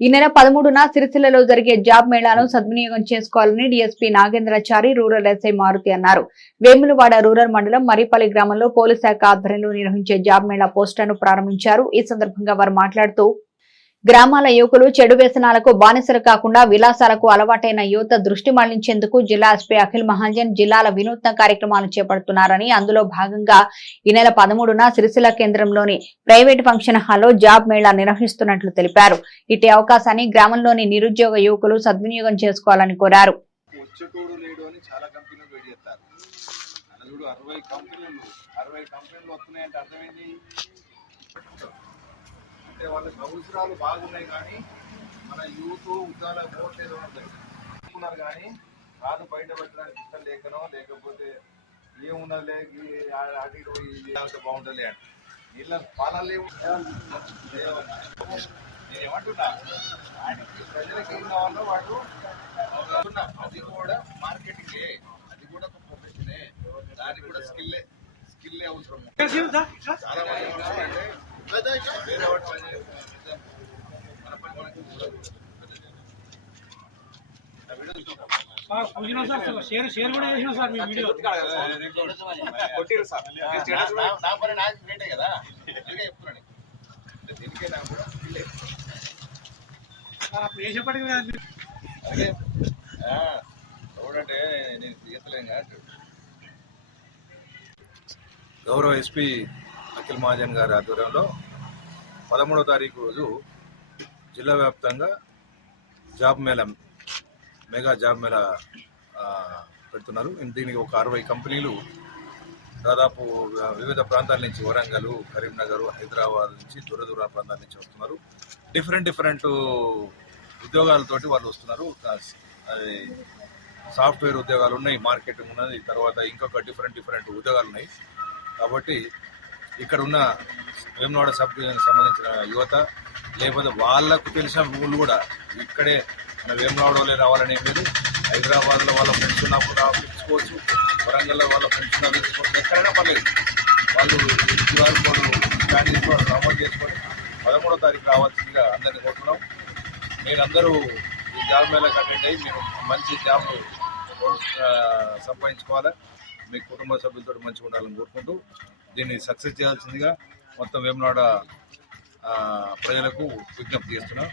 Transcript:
ఈ నెల పదమూడున సిరిసిల్లలో జరిగే జాబ్ మేళాను సద్వినియోగం చేసుకోవాలని DSP Nagendrachari rural SI Maruti అన్నారు. వేములవాడ రూరల్ మండలం మరిపల్లి గ్రామంలో పోలీస్ శాఖ ఆధ్వర్యంలో నిర్వహించే జాబ్ మేళా పోస్టర్ను ప్రారంభించారు. ఈ సందర్భంగా వారు మాట్లాడుతూ గ్రామాల యువకులు చెడు వ్యసనాలకు బానిసలు కాకుండా విలాసాలకు అలవాటైన యువత దృష్టి మళ్ళించేందుకు జిల్లా ఎస్పీ అఖిల్ మహాజన్ జిల్లాల వినూత్న కార్యక్రమాలు చేపడుతున్నారని అందులో భాగంగా ఈ నెల పదమూడున సిరిసిల్ల కేంద్రంలోని ప్రైవేట్ ఫంక్షన్ హాల్లో జాబ్ మేళా నిర్వహిస్తున్నట్లు తెలిపారు. ఇటు అవకాశాన్ని గ్రామంలోని నిరుద్యోగ యువకులు సద్వినియోగం చేసుకోవాలని కోరారు. అరవై కంపెనీలు అరవై కంపెనీలు వస్తున్నాయంటే అర్థమైంది అంటే వాళ్ళకి అవసరాలు బాగున్నాయి కానీ మన యూత్ ఉద్యోగాల ఉంటుంది అనుకున్నారు కానీ కాదు బయట పెట్టడానికి ఇష్టం లేకనో లేకపోతే ఆ- అటు ఇటు బాగుంటుంది అంటే. వీళ్ళ పాలన నేను ఏమంటున్నా వాడికి ప్రజలకు ఏం కావాలో వాడు? అది కూడా మార్కెటింగ్. అది కూడా ఒక ప్రొఫెషనే దానికి కూడా స్కిల్ స్కిల్ అవసరం చాలా మంది ఏమంటారంటే, సార్ షేర్ షేర్ కూడా చేసిన సార్ మీ వీడియో. నా- పని నాకు గ్రేటే కదా అందుకే చెప్తున్నాను కూడా అప్పుడు వేసేపటికి నేను తీయట్లేను గౌరవ ఎస్పీ అఖిల్ మహాజన్ గారి ఆధ్వర్యంలో పదమూడవ తారీఖు రోజు జిల్లా వ్యాప్తంగా job mela mega job mela పెడుతున్నారు. దీనికి ఒక అరవై కంపెనీలు దాదాపు వివిధ ప్రాంతాల నుంచి వరంగల్ కరీంనగర్ హైదరాబాద్ నుంచి దూర దూర ప్రాంతాల నుంచి వస్తున్నారు. డిఫరెంట్ డిఫరెంట్ ఉద్యోగాలతోటి వాళ్ళు వస్తున్నారు. అది సాఫ్ట్వేర్ ఉద్యోగాలు ఉన్నాయి మార్కెటింగ్ ఉన్నది తర్వాత ఇంకొక డిఫరెంట్ డిఫరెంట్ ఉద్యోగాలు ఉన్నాయి. కాబట్టి ఇక్కడ ఉన్న వేమనాడ సబ్ డివిజన్కి సంబంధించిన యువత లేకపోతే వాళ్ళకు తెలిసిన రూల్ కూడా ఇక్కడే మన వేమనాడలోనే రావాలనే లేదు. హైదరాబాద్లో వాళ్ళ ఫ్రెండ్స్ ఉన్నప్పుడు రా- తెచ్చుకోవచ్చు వరంగల్లో వాళ్ళ ఫ్రెండ్స్ ఉన్నా తెచ్చుకోవచ్చు ఎక్కడైనా పర్లేదు. వాళ్ళు క్యూఆర్ కోడ్ స్కాన్ చేసుకొని నమోదు చేసుకొని పదమూడో తారీఖు రావాల్సిందిగా అందరినీ కోరుతున్నాం. మీరందరూ ఈ జాబ్ మేళకు అటెండ్ అయ్యి మేము మంచి జాబ్ సంపాదించుకోవాలి? మీ కుటుంబ సభ్యులతో మంచిగా ఉండాలని కోరుకుంటూ దీన్ని సక్సెస్ చేయాల్సిందిగా మొత్తం వేమనాడ ప్రజలకు విజ్ఞప్తి చేస్తున్నాం.